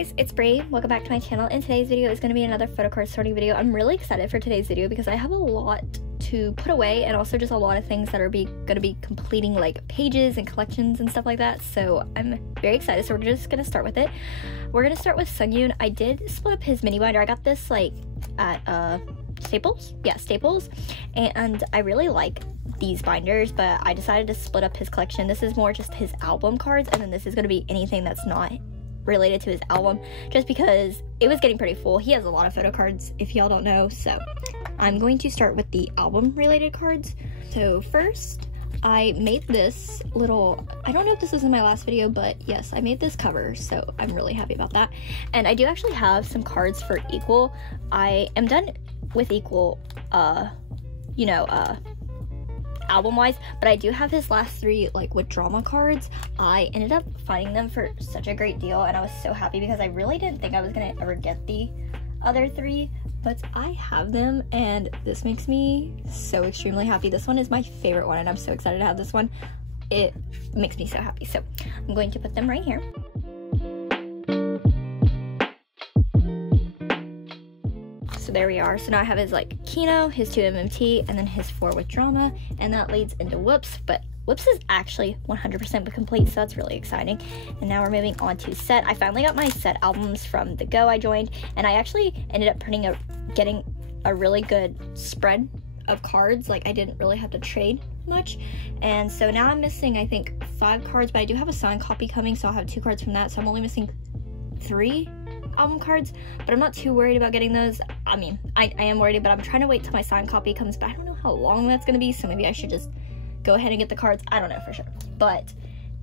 guys, it's Bree. Welcome back to my channel, and today's video is going to be another photocard sorting video. I'm really excited for today's video because I have a lot to put away and also just a lot of things that are going to be completing like pages and collections and stuff like that. So I'm very excited. So we're just going to start with it. We're going to start with Sunyoon. I did split up his mini binder. I got this like at Staples. Yeah, Staples. And I really like these binders, but I decided to split up his collection. This is more just his album cards, and then this is going to be anything that's not related to his album, just because it was getting pretty full. He has a lot of photo cards, if y'all don't know. So I'm going to start with the album related cards. So first, I made this little, I don't know if this was in my last video, but yes, I made this cover, so I'm really happy about that. And I do actually have some cards for Equal. I am done with Equal, album wise, but I do have his last three like with drama cards. I ended up finding them for such a great deal, and I was so happy because I really didn't think I was gonna ever get the other three, but I have them, and this makes me so extremely happy. This one is my favorite one, and I'm so excited to have this one. It makes me so happy. So I'm going to put them right here. So there we are. So now I have his like Kino, his 2 MMT, and then his 4 with drama, and that leads into Whoops. But Whoops is actually 100% complete, so that's really exciting. And now we're moving on to Set. I finally got my Set albums from the Go I joined, and I actually ended up getting a really good spread of cards. Like I didn't really have to trade much, and so now I'm missing I think 5 cards, but I do have a signed copy coming, so I'll have 2 cards from that. So I'm only missing 3 album cards, but I'm not too worried about getting those. I mean, I am worried, but I'm trying to wait till my signed copy comes, but I don't know how long that's going to be, so maybe I should just go ahead and get the cards. I don't know for sure, but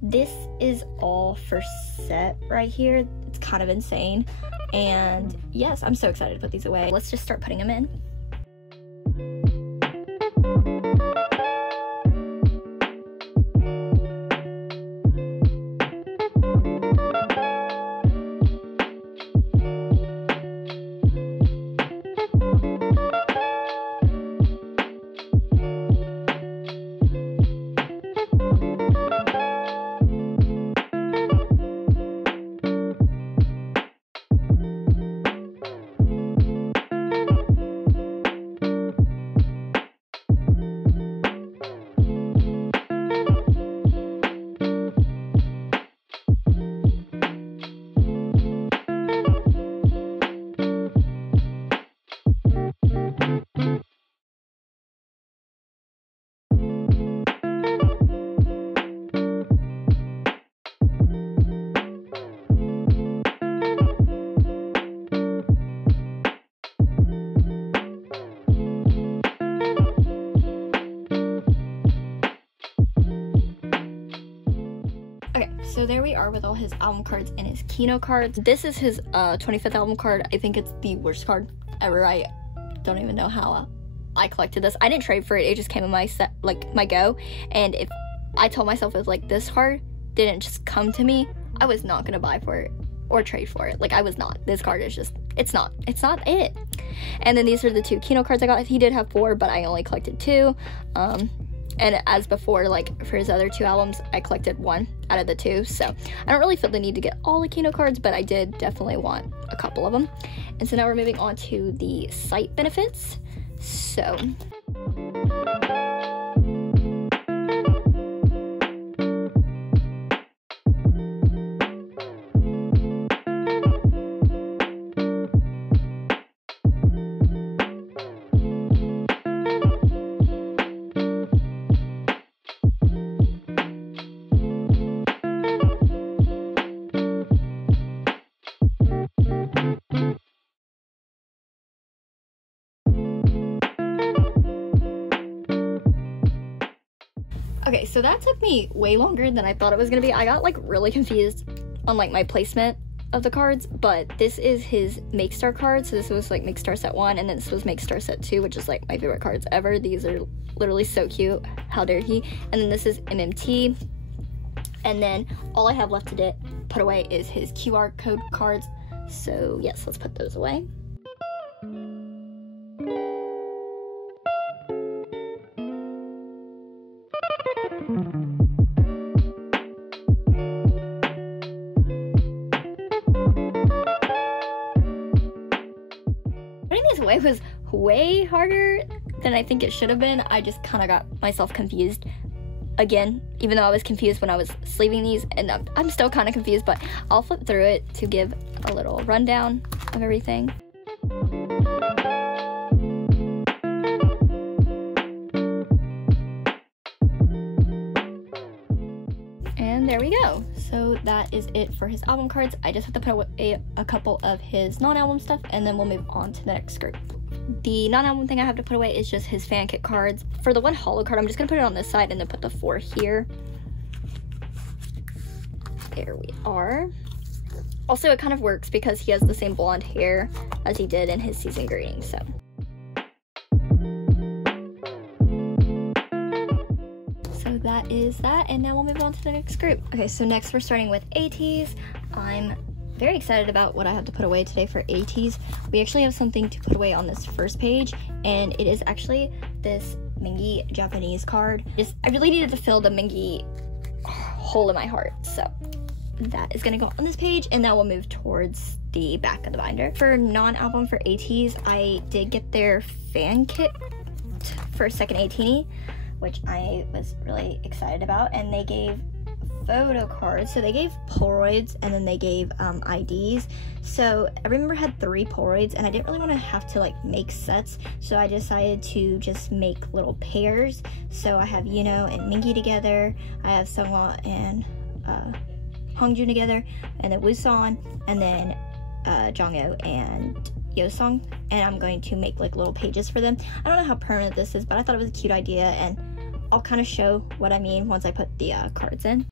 this is all for Set right here. It's kind of insane, and yes, I'm so excited to put these away. Let's just start putting them in. So there we are with all his album cards and his Kino cards. This is his 25th album card. I think it's the worst card ever. I don't even know how I collected this. I didn't trade for it. It just came in my set, like my Go. And if I told myself if like this card didn't just come to me, I was not gonna buy for it or trade for it. Like I was not. This card is just, it's not it. And then these are the 2 Kino cards I got. He did have 4, but I only collected 2. And as before, like for his other 2 albums, I collected 1 out of the 2. So I don't really feel the need to get all the Kino cards, but I did definitely want a couple of them. And so now we're moving on to the site benefits. So okay, so that took me way longer than I thought it was gonna be. I got like really confused on like my placement of the cards, but this is his Make Star card. So this was like Make Star Set 1, and then this was Make Star Set 2, which is like my favorite cards ever. These are literally so cute. How dare he? And then this is MMT. And then all I have left to put away is his QR code cards. So yes, let's put those away. away was way harder than I think it should have been. I just kind of got myself confused again, even though I was confused when I was sleeving these, and I'm still kind of confused, but I'll flip through it to give a little rundown of everything. And there we go. So that is it for his album cards. I just have to put away a couple of his non-album stuff, and then we'll move on to the next group. The non-album thing I have to put away is just his fan kit cards. For the one holo card, I'm just gonna put it on this side and then put the 4 here. There we are. Also, it kind of works because he has the same blonde hair as he did in his season greeting, so. So that is that, and now we'll move on to the next group. Okay, so next we're starting with ateez. I'm very excited about what I have to put away today for ateez. We actually have something to put away on this first page, and it is actually this Mingi Japanese card. I really needed to fill the Mingi hole in my heart, so that is gonna go on this page, and now we'll move towards the back of the binder. For non-album for ateez, I did get their fan kit for second 18, which I was really excited about, and they gave Photocards. So they gave Polaroids, and then they gave IDs. So I remember I had 3 Polaroids, and I didn't really want to have to like make sets, so I decided to just make little pairs. So I have Yuno and Mingi together, I have Seonghwa and Hongjoon together, and then Woosan, and then Jongho and Yosong, and I'm going to make like little pages for them. I don't know how permanent this is, but I thought it was a cute idea, and I'll kind of show what I mean once I put the cards in.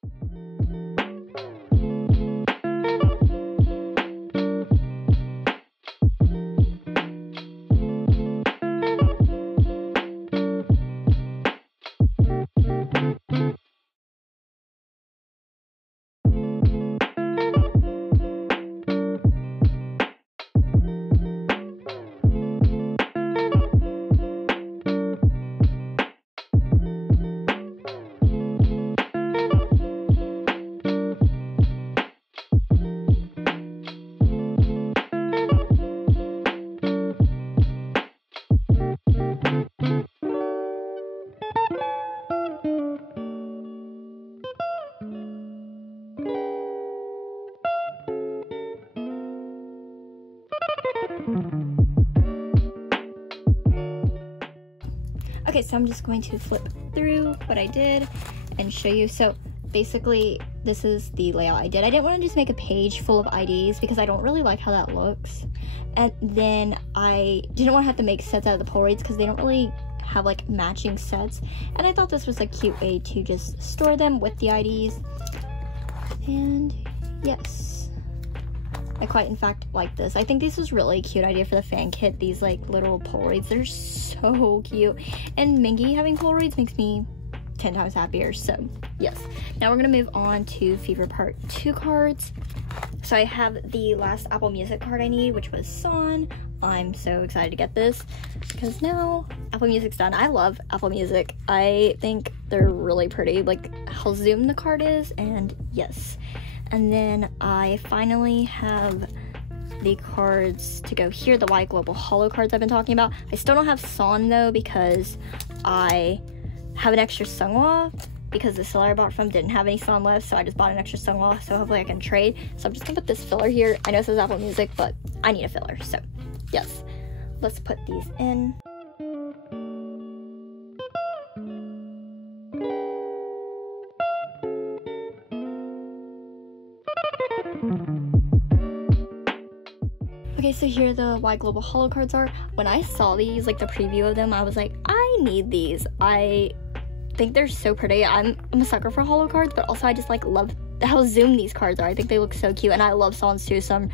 Okay, so I'm just going to flip through what I did and show you. So basically, this is the layout I did. I didn't want to just make a page full of IDs because I don't really like how that looks. And then I didn't want to have to make sets out of the Polaroids because they don't really have like matching sets. And I thought this was a cute way to just store them with the IDs. And yes, I quite in fact like this. I think this was really a cute idea for the fan kit. These like little Polaroids, they're so cute. And Mingi having Polaroids makes me 10 times happier. So yes, now we're gonna move on to Fever Part 2 cards. So I have the last Apple Music card I need, which was Son. I'm so excited to get this because now Apple Music's done. I love Apple Music. I think they're really pretty, like how zoomed the card is, and yes. And then I finally have the cards to go here, the Y Global Holo cards I've been talking about. I still don't have Son though because I have an extra Seonghwa because the seller I bought from didn't have any Son left, so I just bought an extra Seonghwa, so hopefully I can trade. So I'm just gonna put this filler here. I know it says Apple Music, but I need a filler, so yes. Let's put these in. Okay, so here the Y Global Holo cards are. When I saw these, like the preview of them, I was like, I need these. I think they're so pretty. I'm a sucker for holo cards, but also I just like love how zoomed these cards are. I think they look so cute, and I love Son's too, so I'm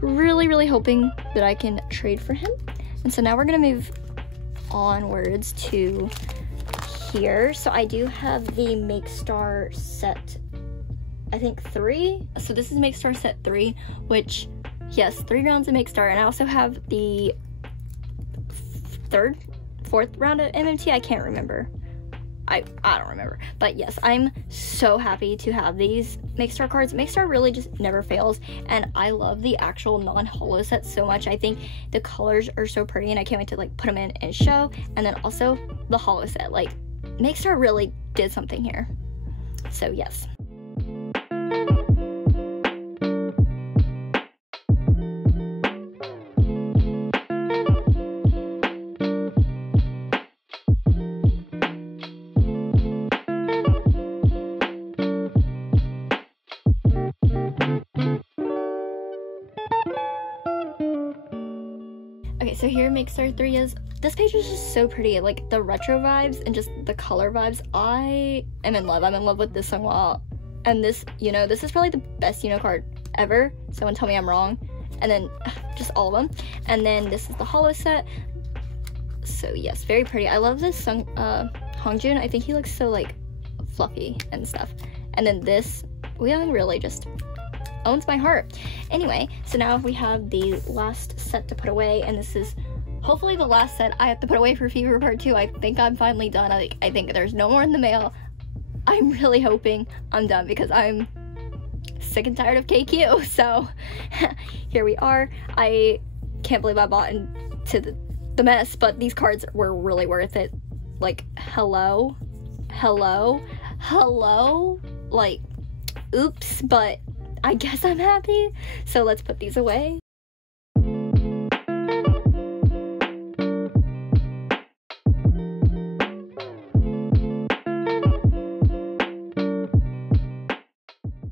really hoping that I can trade for him. And so now we're gonna move onwards to here. So I do have the Make Star set, I think 3. So this is Make Star set 3, which yes, 3 rounds of Make Star, and I also have the 4th round of MMT. I can't remember. I don't remember. But yes, I'm so happy to have these Make Star cards. Make Star really just never fails, and I love the actual non-holo set so much. I think the colors are so pretty, and I can't wait to like put them in and show. And then also the holo set, like Make Star really did something here. So yes. Okay, so here Make Star 3 is. This page is just so pretty, like the retro vibes and just the color vibes. I am in love. I'm in love with this Sungwa, and this, you know, this is probably the best card ever. Someone tell me I'm wrong. And then just all of them. And then this is the holo set. So yes, very pretty. I love this Hongjun. I think he looks so like fluffy and stuff. And then this Wooyoung really just owns my heart. Anyway, so now we have the last set to put away, and this is hopefully the last set I have to put away for Fever Part 2. I think I'm finally done. I think there's no more in the mail. I'm really hoping I'm done because I'm sick and tired of KQ. So here we are. I can't believe I bought into the mess, but these cards were really worth it. Like, hello, like, oops, but I guess I'm happy. So let's put these away.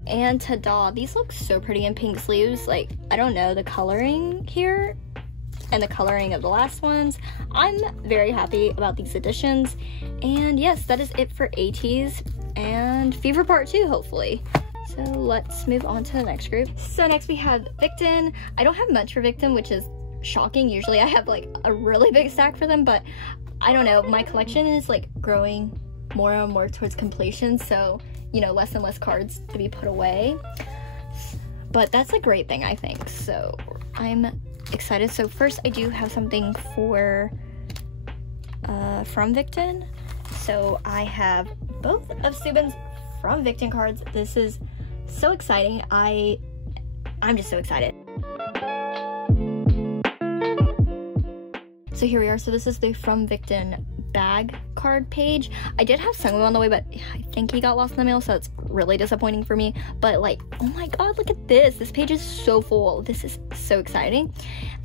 And ta-da, these look so pretty in pink sleeves. Like, I don't know, the coloring here and the coloring of the last ones. I'm very happy about these additions. And yes, that is it for ateez and Fever Part 2, hopefully. So let's move on to the next group. So next we have Victon. I don't have much for Victon, which is shocking. Usually I have like a really big stack for them, but I don't know, my collection is like growing more and more towards completion, so you know, less and less cards to be put away. But that's a great thing, I think. So I'm excited. So first I do have something for from Victon. So I have both of Subin's from Victon cards. This is so exciting. I'm just so excited. So here we are. So this is the from Victon bag card page. I did have Sungwoo on the way, but I think he got lost in the mail, so it's really disappointing for me. But like, oh my god, look at this. This page is so full. This is so exciting.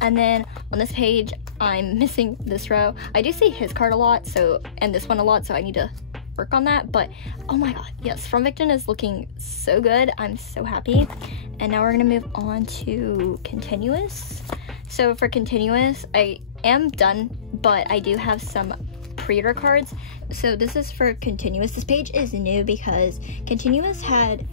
And then on this page, I'm missing this row. I do see his card a lot, so, and this one a lot, so I need to work on that. But oh my god, yes, from Victon is looking so good. I'm so happy. And now we're gonna move on to continuous. So for continuous, I am done, but I do have some pre-order cards. So this is for continuous. This page is new because continuous had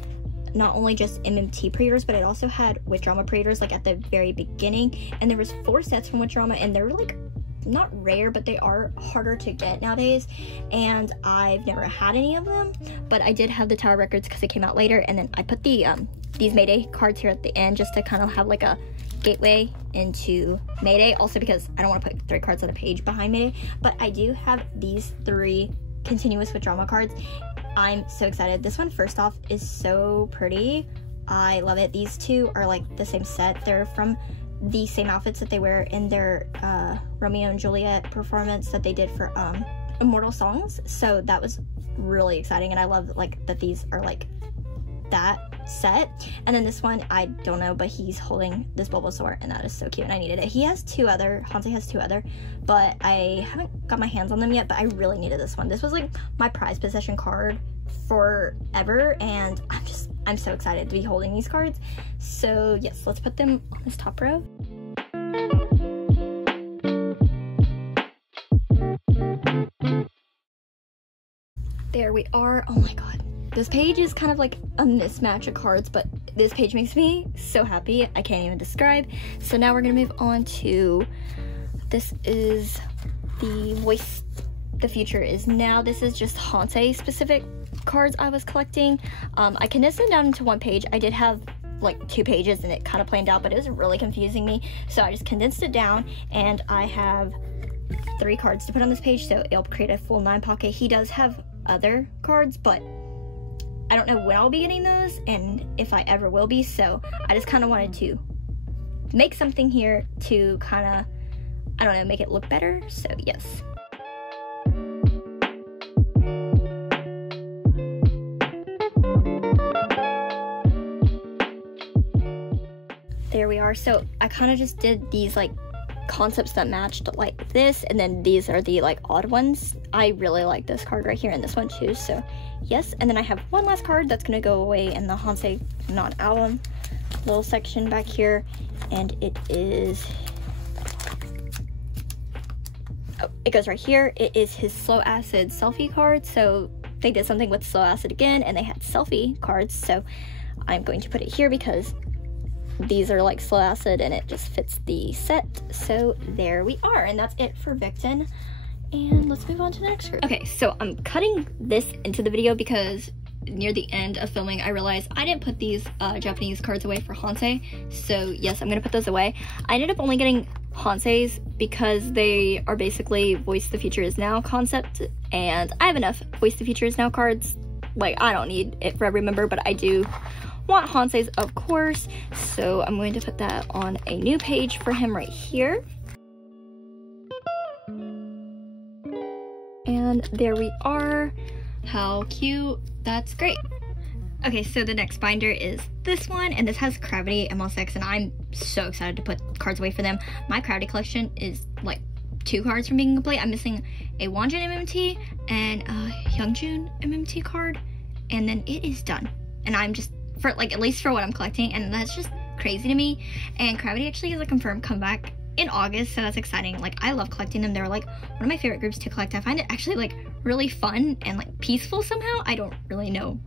not only just MMT pre-orders, but it also had Wit Drama pre-orders like at the very beginning, and there was 4 sets from Wit Drama, and they're like not rare, but they are harder to get nowadays, and I've never had any of them. But I did have the Tower Records because it came out later, and then I put the these Mayday cards here at the end just to kind of have like a gateway into Mayday, also because I don't want to put 3 cards on a page behind Mayday. But I do have these 3 continuous Wit Drama cards. I'm so excited. This one, first off, is so pretty. I love it. These 2 are like the same set. They're from the same outfits that they wear in their Romeo and Juliet performance that they did for Immortal Songs. So that was really exciting, and I love like that these are like that set. And then this one, I don't know, but he's holding this Bulbasaur, and that is so cute, and I needed it. He has 2 other, Hanse has 2 other, but I haven't got my hands on them yet, but I really needed this one. This was like my prized possession card forever, and I'm so excited to be holding these cards. So yes, let's put them on this top row. There we are. Oh my god. This page is kind of like a mismatch of cards, but this page makes me so happy. I can't even describe. So now we're gonna move on to, this is the Voice the Future Is Now. This is just Hanse specific cards I was collecting. I condensed them down into 1 page. I did have like 2 pages and it kind of planned out, but it was really confusing me. So I just condensed it down, and I have 3 cards to put on this page, so it'll create a full 9 pocket. He does have other cards, but I don't know when I'll be getting those and if I ever will be, so I just kind of wanted to make something here to kind of, I don't know, make it look better, so yes. There we are. So I kind of just did these like concepts that matched like this, and then these are the like odd ones. I really like this card right here and this one too, so yes. And then I have one last card that's gonna go away in the Hansei non-album little section back here, and it is, oh, it goes right here. It is his slow acid selfie card. So they did something with slow acid again and they had selfie cards, so I'm going to put it here because these are like slow acid and it just fits the set. So there we are, and that's it for Victon. And let's move on to the next group. Okay, so I'm cutting this into the video because near the end of filming I realized I didn't put these Japanese cards away for Hansei. So yes, I'm gonna put those away. I ended up only getting Hanseis because they are basically Voice the Future Is Now concept, and I have enough Voice the Future Is Now cards. Like, I don't need it for every member, but I do want Hanseis, of course, so I'm going to put that on a new page for him right here. And there we are. How cute. That's great. Okay, so the next binder is this one, and this has Cravity and Monsta, and I'm so excited to put cards away for them. My Cravity collection is like 2 cards from being complete. I'm missing a Wonjin MMT and a Hyungjun MMT card, and then it is done. And I'm just, for like, at least for what I'm collecting, and that's just crazy to me. And Cravity actually is a confirmed comeback in August, so that's exciting. Like, I love collecting them. They're like one of my favorite groups to collect. I find it actually like really fun and like peaceful somehow. I don't really know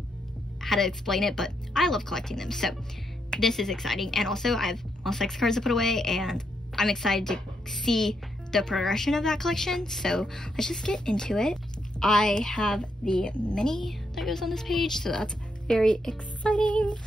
how to explain it, but I love collecting them, so this is exciting. And also I have all 6 cards to put away, and I'm excited to see the progression of that collection, so let's just get into it. I have the mini that goes on this page, so that's very exciting.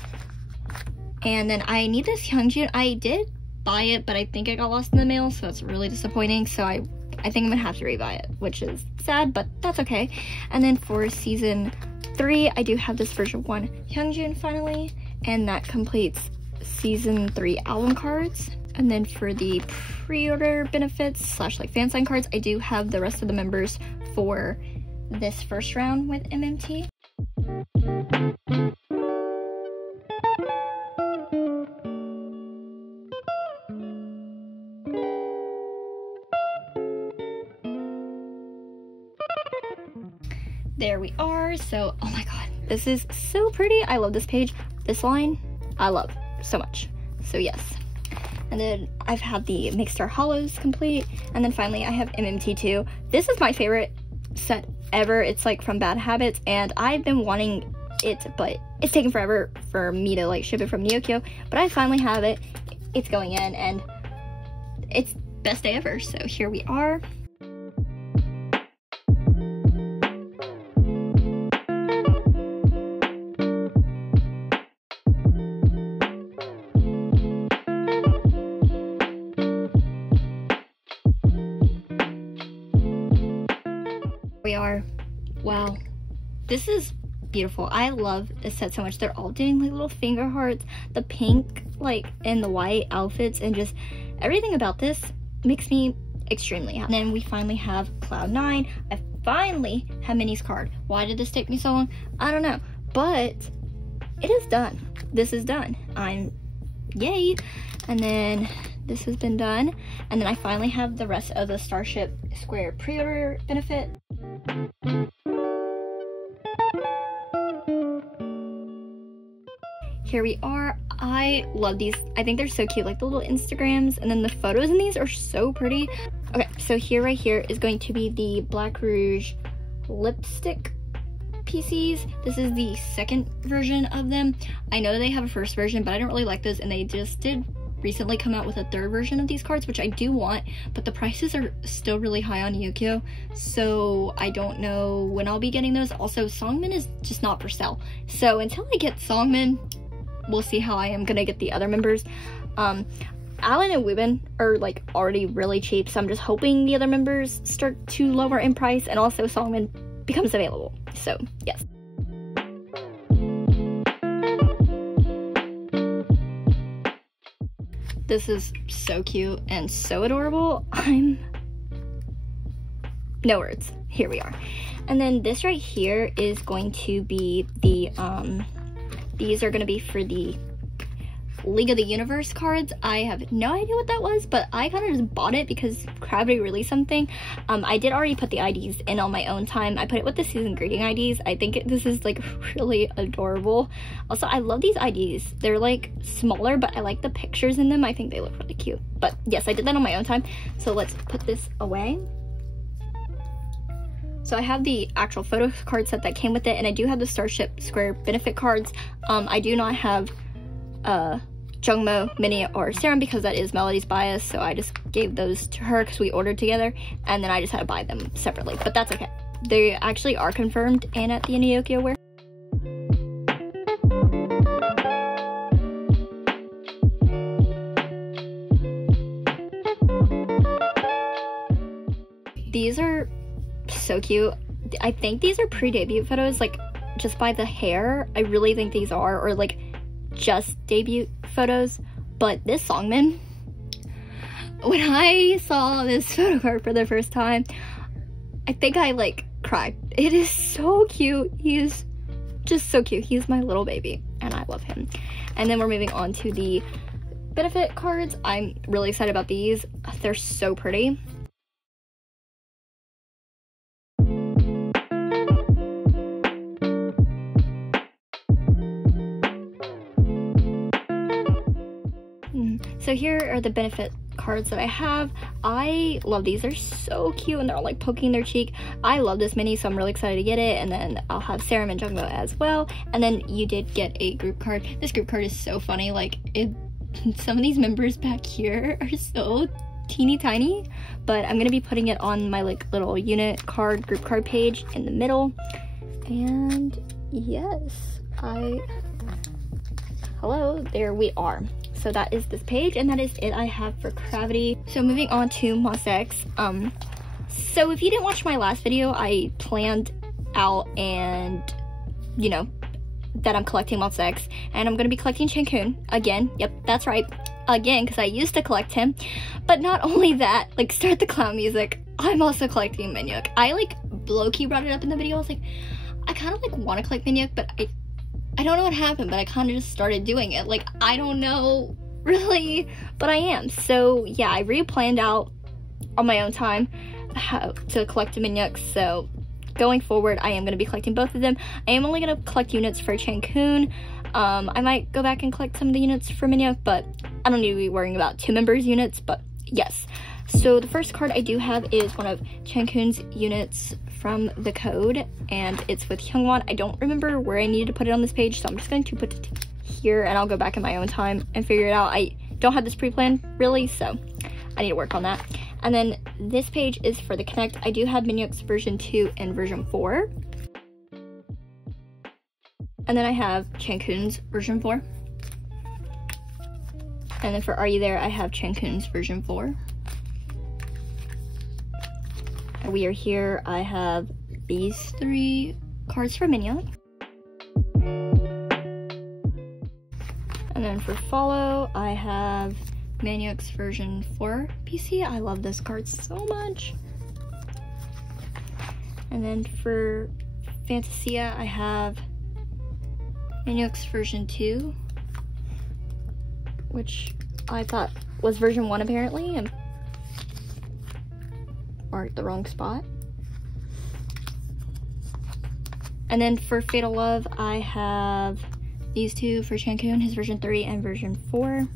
And then I need this Hyungjun. I did buy it, but I think it got lost in the mail, so that's really disappointing. So I think I'm gonna have to rebuy it, which is sad, but that's okay. And then for season 3, I do have this version 1 Hyungjun finally, and that completes season 3 album cards. And then for the pre-order benefits slash like fan sign cards, I do have the rest of the members for this first round with MMT. There we are. So, oh my god, this is so pretty. I love this page. This line, I love so much. So yes. And then I've had the Mixstar Hollows complete. And then finally I have MMT2. This is my favorite set ever. It's like from Bad Habits, and I've been wanting it, but it's taken forever for me to like ship it from Nyokyo. But I finally have it. It's going in, and it's best day ever. So here we are. We are. Wow, this is beautiful. I love this set so much. They're all doing like little finger hearts, the pink like and the white outfits, and just everything about this makes me extremely happy. And then we finally have Cloud 9. I finally have Minnie's card. Why did this take me so long? I don't know, but it is done. This is done. I'm yay. And then this has been done, and then I finally have the rest of the Starship Square pre-order benefit. Here we are. I love these. I think they're so cute, like the little Instagrams, and then the photos in these are so pretty. Okay, so here right here is going to be the Black Rouge lipstick PCs. This is the second version of them. I know they have a first version, but I don't really like those, and they just did recently come out with a third version of these cards, which I do want, but the prices are still really high on Yukio, so I don't know when I'll be getting those. Also, Songmin is just not for sale, so until I get Songmin, we'll see how I am gonna get the other members. Alan and Wubin are like already really cheap, so I'm just hoping the other members start to lower in price, and also Songmin becomes available. So yes. This is so cute and so adorable. I'm no words. Here we are. And then this right here is going to be the these are going to be for the League of the Universe cards. I have no idea what that was, but I kind of just bought it because Cravity released something. I did already put the IDs in on my own time. I put it with the season greeting IDs. I think this is like really adorable. Also, I love these IDs. They're like smaller, but I like the pictures in them. I think they look really cute. But yes, I did that on my own time. So let's put this away. So I have the actual photo card set that came with it, and I do have the Starship Square benefit cards. I do not have Jungmo, Minnie, or Serum because that is Melody's bias, so I just gave those to her because we ordered together, and then I just had to buy them separately, but that's okay. They actually are confirmed and at the Inuyokyo wear. These are so cute. I think these are pre-debut photos, like just by the hair. I really think these are, or like just debut photos. But this Songmin, when I saw this photo card for the first time, I think I like cried. It is so cute. He is just so cute. He's my little baby and I love him. And then we're moving on to the benefit cards. I'm really excited about these. They're so pretty. So here are the benefit cards that I have. I love these. They're so cute and they're all like poking their cheek. I love this mini, so I'm really excited to get it. And then I'll have Serum and Jungmo as well. And then you did get a group card. This group card is so funny. Like some of these members back here are so teeny tiny, but I'm gonna be putting it on my like little unit card group card page in the middle. And yes, hello, there we are. So that is this page, and that is it I have for Cravity. So moving on to Monsta X. So if you didn't watch my last video, I planned out and, you know, that I'm collecting Monsta X, and I'm going to be collecting Cancun again. Yep, that's right, again, because I used to collect him. But not only that, like Start the Clown Music, I'm also collecting Minhyuk. I like low-key brought it up in the video. I was like, I kind of like want to collect Minhyuk, but I don't know what happened, but I kind of just started doing it. Like, I don't know really, but I am. So yeah, I planned out on my own time how to collect a Minhyuk. So going forward, I am going to be collecting both of them. I am only going to collect units for Cancun. I might go back and collect some of the units for Minhyuk, but I don't need to be worrying about 2 members units, but yes. So the first card I do have is one of Cancun's units from the code, and it's with Hyungwon. I don't remember where I needed to put it on this page, so I'm just going to put it here, and I'll go back in my own time and figure it out. I don't have this pre-planned, really, so I need to work on that. And then this page is for the Connect. I do have Minhyuk's version 2 and version 4. And then I have Cancun's version 4. And then for Are You There, I have Cancun's version 4. We are here. I have these 3 cards for Minhyuk. And then for Follow, I have Minhyuk's version 4 PC. I love this card so much. And then for Fantasia, I have Minhyuk's version 2, which I thought was version 1 apparently, and marked the wrong spot. And then for Fatal Love, I have these 2 for Cancun, his version 3 and version 4.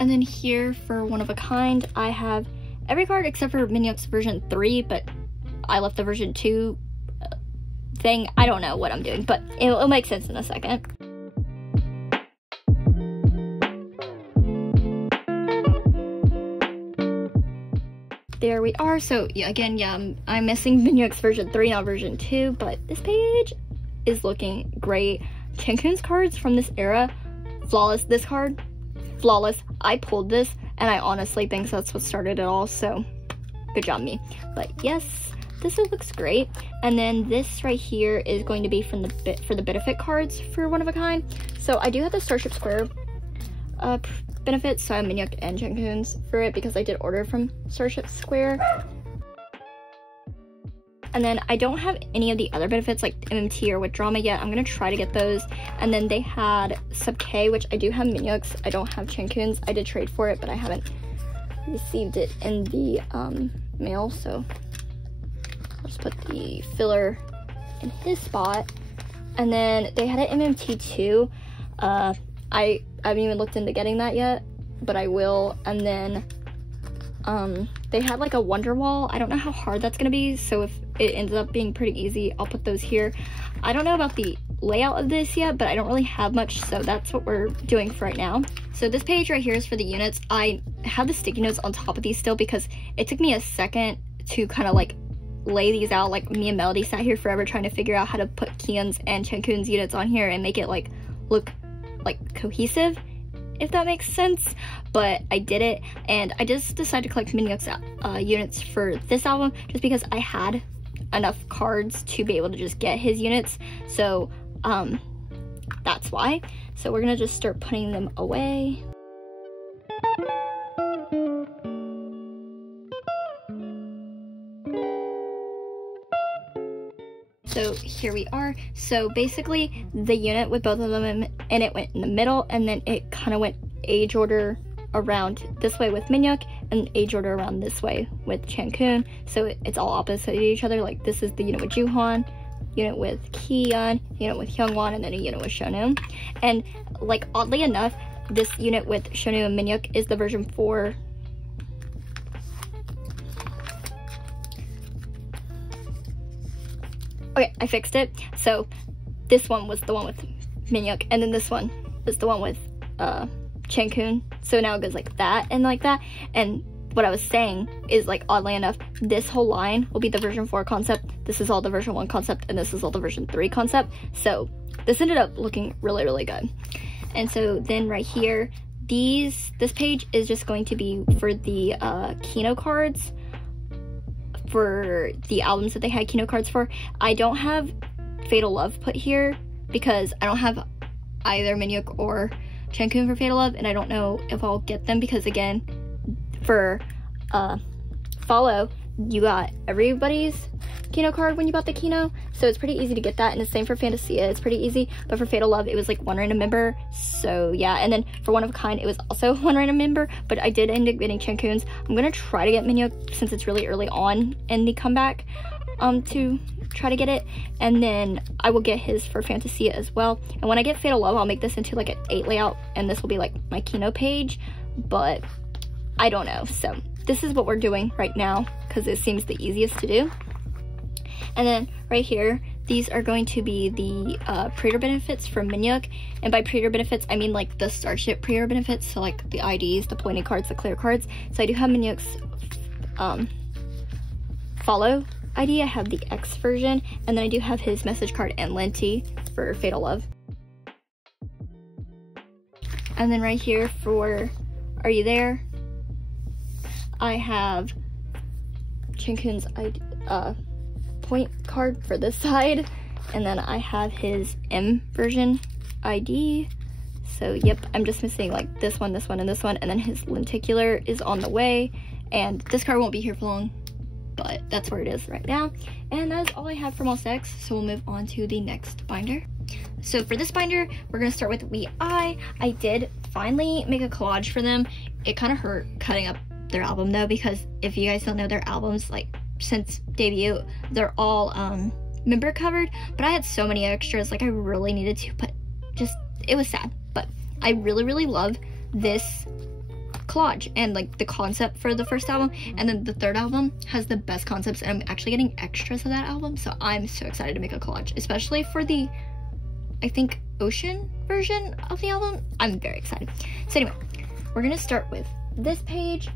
And then here for One of a Kind, I have every card except for Minhyuk's version 3, but I left the version 2 thing. I don't know what I'm doing, but it'll make sense in a second. There we are. So yeah, again, yeah, I'm missing Minhyuk's version 3, not version 2, but this page is looking great. Cancun's cards from this era, flawless. This card, flawless. I pulled this and I honestly think that's what started it all, so good job me. But yes, this looks great. And then this right here is going to be from the benefit cards for One of a Kind. So I do have the Starship Square benefits, so I have Minhyuk and Chankun's for it because I did order from Starship Square. And then I don't have any of the other benefits like MMT or With Drama yet. I'm gonna try to get those. And then they had Sub K, which I do have Minhyuk's. I don't have Chankun's. I did trade for it, but I haven't received it in the mail, so I'll just put the filler in his spot. And then they had an MMT too. I haven't even looked into getting that yet, but I will. And then they had like a Wonder Wall. I don't know how hard that's gonna be, so if it ends up being pretty easy, I'll put those here. I don't know about the layout of this yet, but I don't really have much, so that's what we're doing for right now. So this page right here is for the units. I have the sticky notes on top of these still because it took me a second to kind of like lay these out. Like me and Melody sat here forever trying to figure out how to put Kian's and Chankun's units on here and make it like look like cohesive, if that makes sense. But I did it, and I just decided to collect Minhyuk's units for this album just because I had enough cards to be able to just get his units, so that's why. So we're gonna just start putting them away. So here we are. So basically the unit with both of them and it went in the middle, and then it kind of went age order around this way with Minhyuk and age order around this way with Chankun. So it's all opposite of each other. Like this is the unit with Juhan, unit with Kian, unit with Hyungwon, and then a unit with Shonu. And like oddly enough, this unit with Shonu and Minhyuk is the version 4. Okay, I fixed it. So this one was the one with Minhyuk, and then this one is the one with Chankun. So now it goes like that and like that. And what I was saying is, like, oddly enough, this whole line will be the version 4 concept. This is all the version 1 concept, and this is all the version 3 concept. So this ended up looking really, really good. And so then right here, this page is just going to be for the Kino cards, for the albums that they had Kino cards for. I don't have Fatal Love put here because I don't have either Minhyuk or Chankun for Fatal Love, and I don't know if I'll get them because, again, for Follow, you got everybody's Kino card when you bought the Kino, so it's pretty easy to get that. And the same for Fantasia, it's pretty easy. But for Fatal Love, it was like one random member, so yeah. And then for One of a Kind, it was also one random member, but I did end up getting Chankun's. I'm gonna try to get Minhyuk since it's really early on in the comeback to try to get it, and then I will get his for Fantasia as well. And when I get Fatal Love, I'll make this into like an 8 layout, and this will be like my Kino page, but I don't know. So this is what we're doing right now because it seems the easiest to do. And then right here, these are going to be the pre-order benefits from Minhyuk. And by pre-order benefits, I mean like the Starship pre-order benefits, so like the IDs, the pointed cards, the clear cards. So I do have Minhyuk's Follow ID. I have the X version, and then I do have his message card and Lenti for Fatal Love. And then right here for Are You There, I have Chankun's point card for this side, and then I have his M version ID. So yep, I'm just missing like this one, and this one, and then his lenticular is on the way, and this card won't be here for long, but that's where it is right now. And that's all I have for Monsta X, so we'll move on to the next binder. So for this binder, we're gonna start with We I did finally make a collage for them. It kind of hurt cutting up their album though, because if you guys don't know, their albums, like since debut, they're all member covered, but I had so many extras, like I really needed to put, it was sad, but I really love this collage and like the concept for the first album, and then the third album has the best concepts, and I'm actually getting extras of that album, so I'm so excited to make a collage, especially for the, I think, Ocean version of the album. I'm very excited. So anyway, we're gonna start with this page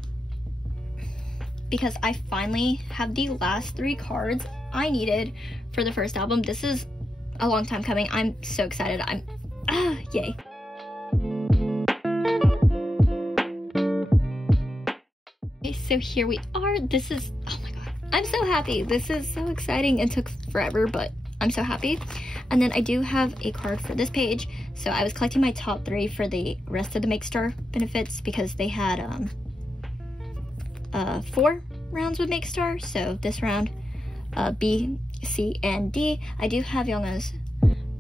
because I finally have the last 3 cards I needed for the first album. This is a long time coming. I'm so excited. Yay. so here we are. This is, oh my god, I'm so happy. This is so exciting. It took forever, but I'm so happy. And then I do have a card for this page. So I was collecting my top 3 for the rest of the Make Star benefits because they had 4 rounds with Make Star. So this round, B, C, and D. I do have Younga's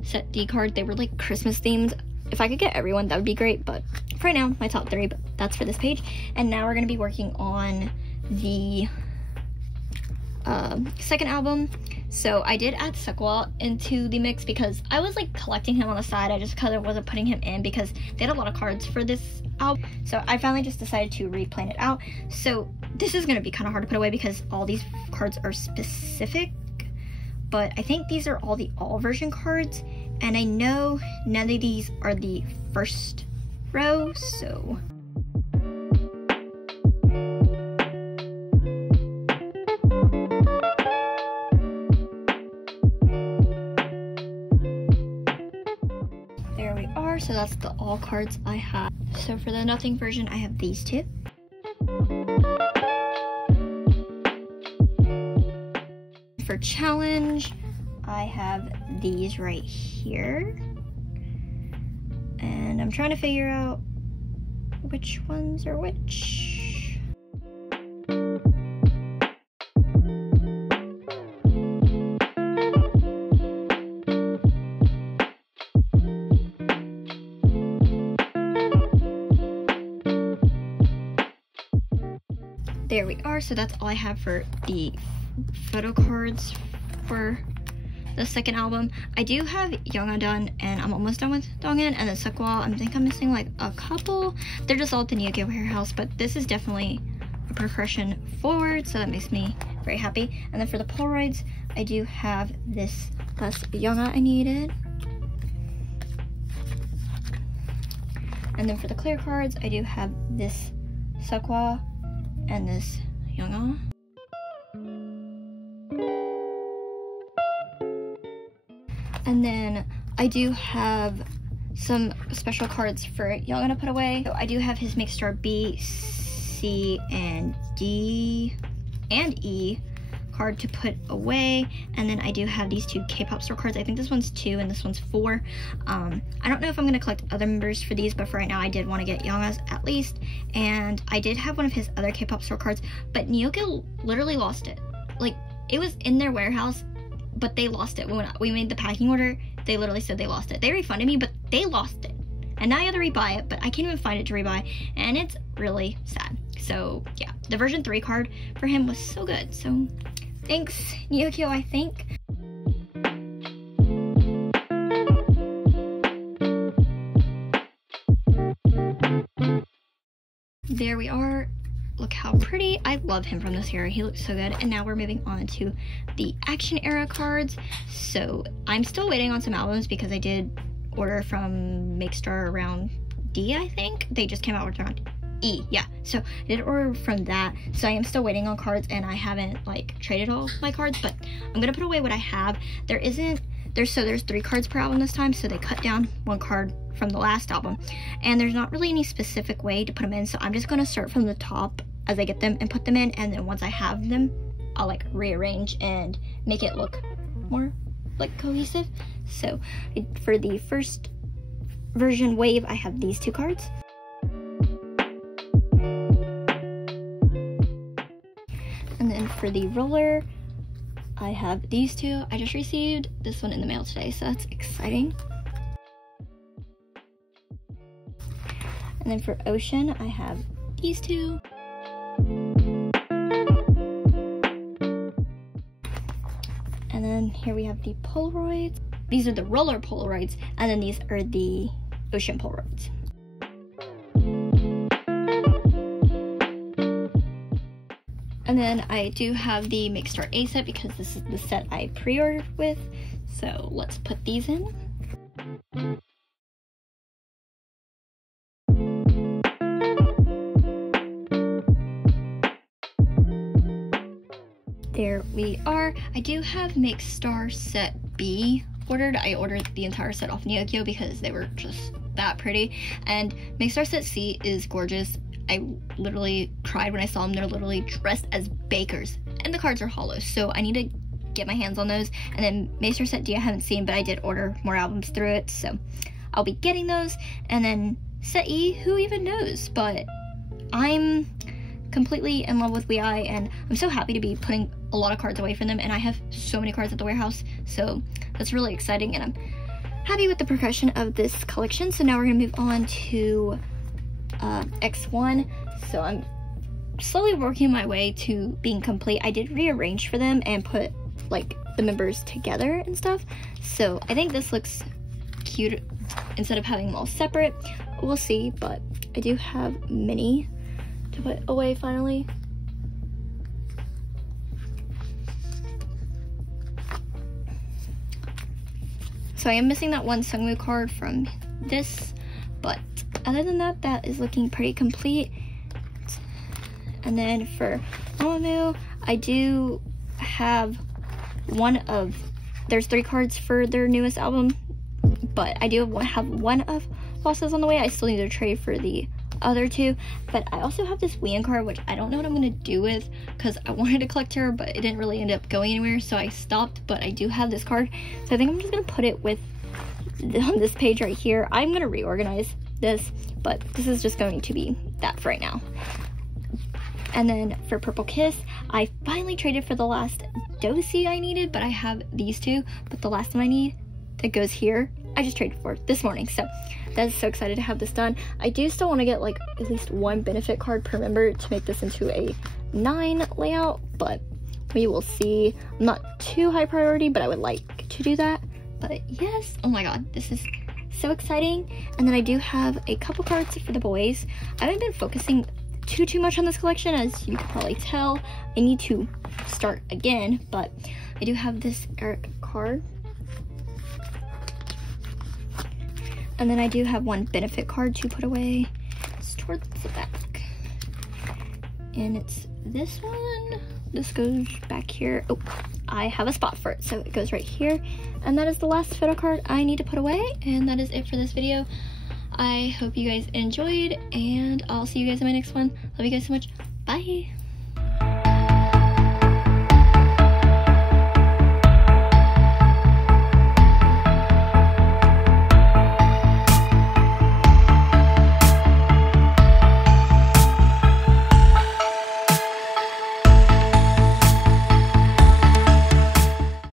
set D card. They were like Christmas themed. If I could get everyone, that would be great, but for right now, my top 3, but that's for this page. And now we're gonna be working on the second album. So I did add Sequel into the mix because I was like collecting him on the side. I just kind of wasn't putting him in because they had a lot of cards for this album. So I finally just decided to replan it out. So this is gonna be kind of hard to put away because all these cards are specific, but I think these are all the all version cards. And I know none of these are the first row, so. There we are, so that's the all cards I have. So for the nothing version, I have these 2. For challenge, I have these right here. And I'm trying to figure out which ones are which. There we are, so that's all I have for the photo cards for the second album. I do have Younga done, and I'm almost done with Dongin, and then Sequel, I think I'm missing like a couple. They're just all at the Neo warehouse, but this is definitely a progression forward, so that makes me very happy. And then for the Polaroids, I do have this last Younga I needed. And then for the clear cards, I do have this Sequel and this Younga. And then I do have some special cards for Younga to put away. So I do have his Make Star B, C, and D, and E card to put away. And then I do have these 2 K-pop store cards. I think this one's 2 and this one's 4. I don't know if I'm gonna collect other members for these, but for right now I did want to get Younga's at least. And I did have one of his other K-pop store cards, but Nyoka literally lost it. Like, it was in their warehouse, but they lost it. When we made the packing order, they literally said they lost it. They refunded me, but they lost it. And now I have to rebuy it, but I can't even find it to rebuy, and it's really sad. So yeah, the version 3 card for him was so good. So thanks, Nyokyo, I think. There we are. Look how pretty. I love him from this era. He looks so good. And now we're moving on to the action era cards. So I'm still waiting on some albums because I did order from Make Star around D, I think. They just came out with around E, yeah. So I did order from that. So I am still waiting on cards, and I haven't like traded all my cards, but I'm gonna put away what I have. There's 3 cards per album this time, so they cut down 1 card from the last album, and there's not really any specific way to put them in, so I'm just gonna start from the top as I get them and put them in, and then once I have them, I'll like rearrange and make it look more like cohesive. So for the first version Wave, I have these 2 cards. And then for the roller, I have these 2. I just received this one in the mail today, so that's exciting. And then for Ocean, I have these 2. And then here we have the Polaroids. These are the roller Polaroids, and then these are the Ocean Polaroids. And then I do have the Make Star A set because this is the set I pre-ordered with. So let's put these in. There we are. I do have Make Star set B ordered. I ordered the entire set off Nyokyo because they were just that pretty. And Make Star set C is gorgeous. I literally cried when I saw them. They're literally dressed as bakers, and the cards are hollow, so I need to get my hands on those. And then Maester Set D I haven't seen, but I did order more albums through it, so I'll be getting those. And then Set E, who even knows, but I'm completely in love with WeI, and I'm so happy to be putting a lot of cards away from them, and I have so many cards at the warehouse, so that's really exciting, and I'm happy with the progression of this collection. So now we're gonna move on to X1. So I'm slowly working my way to being complete. I did rearrange for them and put like the members together and stuff, so I think this looks cute instead of having them all separate. We'll see, but I do have many to put away finally. So I am missing that one Sungwoo card from this, but other than that, that is looking pretty complete. And then for mamamoo, I do have there's 3 cards for their newest album, but I do have one of Losses on the way. I still need to trade for the other 2, but I also have this Wien card, which I don't know what I'm gonna do with, because I wanted to collect her, but it didn't really end up going anywhere, so I stopped. But I do have this card, so I think I'm just gonna put it with on this page right here. I'm gonna reorganize this, but this is just going to be that for right now. And then for Purple Kiss, I finally traded for the last Dosi I needed, but I have these 2, but the last one I need that goes here, I just traded for this morning, so that's so excited to have this done. I do still want to get like at least 1 benefit card per member to make this into a 9 layout, but we will see. I'm not too high priority, but I would like to do that. But yes, oh my god, this is so exciting. And then I do have a couple cards for the boys. I haven't been focusing too much on this collection, as you can probably tell. I need to start again, but I do have this Eric card. And then I do have 1 benefit card to put away. It's towards the back. And it's this one. This goes back here. Oh, I have a spot for it, so it goes right here. And that is the last Photocard I need to put away. And that is it for this video. I hope you guys enjoyed, and I'll see you guys in my next one. Love you guys so much. Bye!